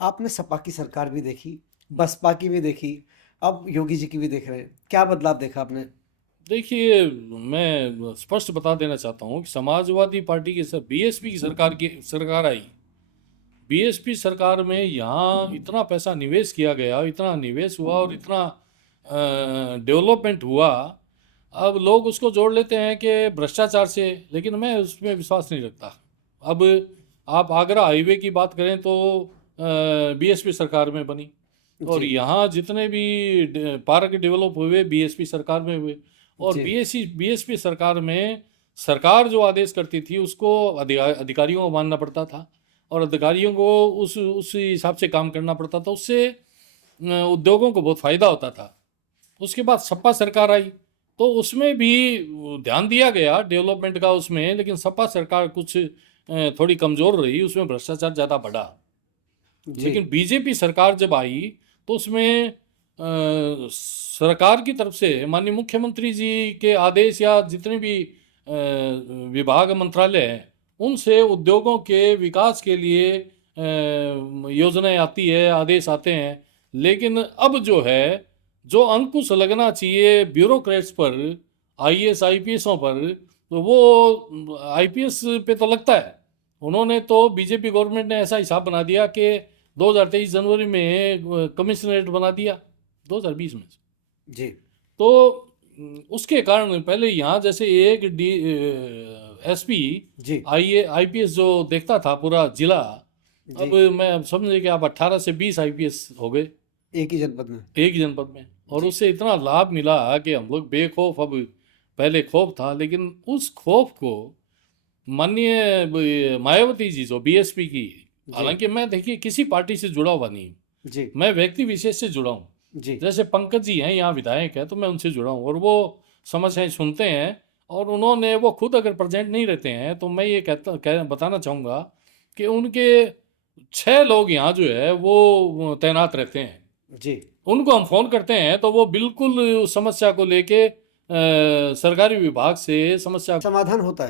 आपने सपा की सरकार भी देखी, बसपा की भी देखी, अब योगी जी की भी देख रहे हैं। क्या बदलाव देखा आपने? देखिए, मैं स्पष्ट बता देना चाहता हूँ कि समाजवादी पार्टी की बीएसपी की सरकार आई। बीएसपी सरकार में यहाँ इतना पैसा निवेश किया गया, इतना निवेश हुआ और इतना डेवलपमेंट हुआ। अब लोग उसको जोड़ लेते हैं कि भ्रष्टाचार से, लेकिन मैं उसमें विश्वास नहीं रखता। अब आप आगरा हाईवे की बात करें तो बीएसपी सरकार में बनी, और जी, यहाँ जितने भी पार्क डेवलप हुए बीएसपी सरकार में हुए। और जी, बीएसपी सरकार में सरकार जो आदेश करती थी उसको अधिकारियों को मानना पड़ता था, और अधिकारियों को उस हिसाब से काम करना पड़ता था। उससे उद्योगों को बहुत फ़ायदा होता था। उसके बाद सपा सरकार आई तो उसमें भी ध्यान दिया गया डेवलपमेंट का उसमें, लेकिन सपा सरकार कुछ थोड़ी कमज़ोर रही, उसमें भ्रष्टाचार ज़्यादा बढ़ा। जी, लेकिन बीजेपी सरकार जब आई तो उसमें सरकार की तरफ से माननीय मुख्यमंत्री जी के आदेश या जितने भी विभाग मंत्रालय हैं उनसे उद्योगों के विकास के लिए योजनाएं आती है, आदेश आते हैं। लेकिन अब जो है, जो अंकुश लगना चाहिए ब्यूरोक्रेट्स पर, आईएएस आईपीएसों पर, तो वो आईपीएस पे तो लगता है। उन्होंने तो बीजेपी गवर्नमेंट ने ऐसा हिसाब बना दिया कि 2023 जनवरी में कमिश्नरेट बना दिया 2020 में। जी, तो उसके कारण पहले यहाँ जैसे एक डी एसपी जी, आईपीएस जो देखता था पूरा जिला, जी, अब मैं अब समझे कि आप 18 से 20 आईपीएस हो गए एक ही जनपद में। एक ही जनपद में। और जी, उससे इतना लाभ मिला कि हम लोग बेखौफ, अब पहले खौफ था लेकिन उस खौफ को माननीय मायावती जी जो बीएसपी की, जी, हालांकि मैं देखिए किसी पार्टी से जुड़ा हुआ नहीं हूं, जी, मैं व्यक्ति विशेष से जुड़ा हूँ। जी, जैसे पंकज जी हैं यहाँ विधायक है तो मैं उनसे जुड़ा हूँ और वो समस्याएं सुनते हैं। और उन्होंने, वो खुद अगर प्रेजेंट नहीं रहते हैं तो मैं ये बताना चाहूँगा कि उनके 6 लोग यहाँ जो है वो तैनात रहते हैं। जी। उनको हम फोन करते हैं तो वो बिल्कुल उस समस्या को लेके सरकारी विभाग से समस्या समाधान होता है।